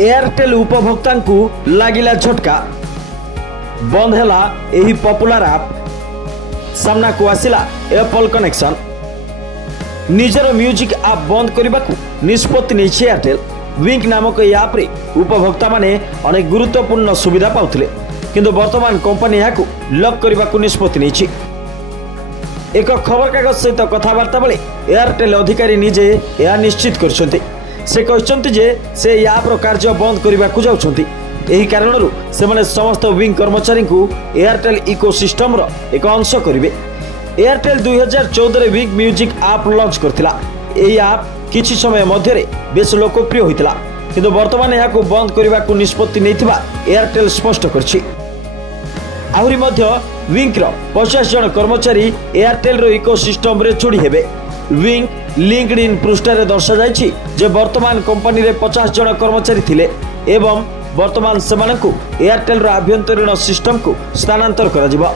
Airtel उपभोक्ता को लगिला झटका बंद है यही पॉपुलर ऐप सामना को आसिला एप्पल कनेक्शन निजर म्यूजिक ऐप बंद करने को निष्पत्ति नहीं एयरटेल विंक नामक यह ऐप रे उपभोक्ता माने अनेक गुरुत्वपूर्ण सुविधा पाउथिले किंतु वर्तमान कंपनी यहाँ लॉक करने को निष्पत्ति नहीं। एक खबर कागज सहित कथबार्ता बेले एयरटेल अधिकारी निजे यह निश्चित करछन्ति। से कहते जे से ऐप्र कार्य बंद करने को जाउछन्ति। एही कारणरू सेमाने समस्त विंग कर्मचारी को एयरटेल इकोसिस्टम रो एक अंश करिवे। एयरटेल 2014 रे विंग म्यूजिक ऐप लॉन्च करथिला। एही ऐप किछि समय मध्यरे बेस लोकप्रिय होइतिला किंतु वर्तमान यह बंद करने को निष्पत्ति नैथिबा एयरटेल स्पष्ट करछि। आहुरी मध्य विंग रो 50 जन कर्मचारी एयरटेल रो इकोसिस्टम रे जोड़ी हेबे। विंग लिंक्डइन पृष्ठ रे दर्शा जायछि जे वर्तमान कंपनी रे 50 जन कर्मचारी थिले एवं वर्तमान सेमानकु एयरटेल रो आभ्यंतरीण सिस्टम को स्थानांतर करा जिवो।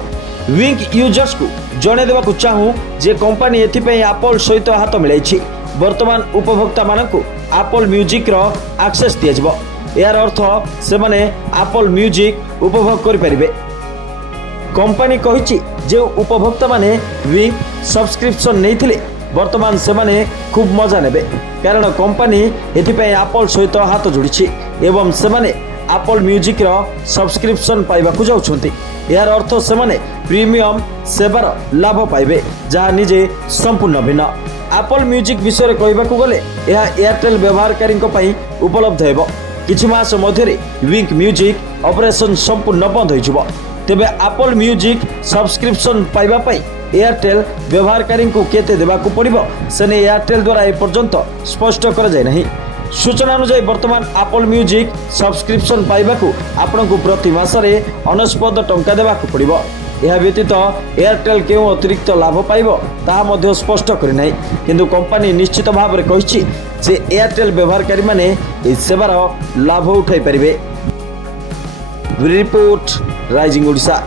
विंग यूजर्स को जणे देबाकू चाहू जे कंपनी एथिपे एप्पल सहित हाथ मिलाइछि। वर्तमान उपभोक्ता मानकु एप्पल म्यूजिक रो एक्सेस दिया जिवो। यार अर्थ सेमाने एप्पल म्यूजिक उपभोग करि परिबे। कंपनी कहिछि जे उपभोक्ता माने विंग सब्सक्रिप्शन नैथिले वर्तमान सेमाने खूब मजा नेबे कारण कंपनी एथिपे एप्पल सहित हाथ जोड़िछि एवं सेमाने एप्पल म्यूजिक रो सब्सक्रिप्शन पाइबाकू जाउछन्ति। यार अर्थ सेमाने प्रीमियम सेवार लाभ पाइबे जहाँ निजे संपूर्ण भिन्न। एप्पल म्यूजिक विषय कहबाकू गले यह एयरटेल व्यवहारकारी उपलब्ध हेबो। किछि मास मध्यरे विंग म्यूजिक ऑपरेशन संपूर्ण बंद होइजिवो। तेबे एप्पल म्यूजिक सब्सक्रिप्शन पाइबा पई एयरटेल व्यवहारकारी को केते देबाकू पड़िबो सेने एयरटेल द्वारा ए पर्यंत स्पष्ट करा जाय नहीं। सूचना अनुसार वर्तमान एप्पल म्यूजिक सब्सक्रिप्शन पाइबाकू आपनकू प्रति मासरे 49 टंका देबाकू पड़िबो। यह व्यतीत एयरटेल केउ अतिरिक्त लाभ पाइबो ताहा मध्य स्पष्ट करि नाही किंतु कंपनी निश्चित भाव में कहिछि जे एयरटेल व्यवहारकारी माने ए सेवार लाभ उठाई परिबे। Report rising Odisha.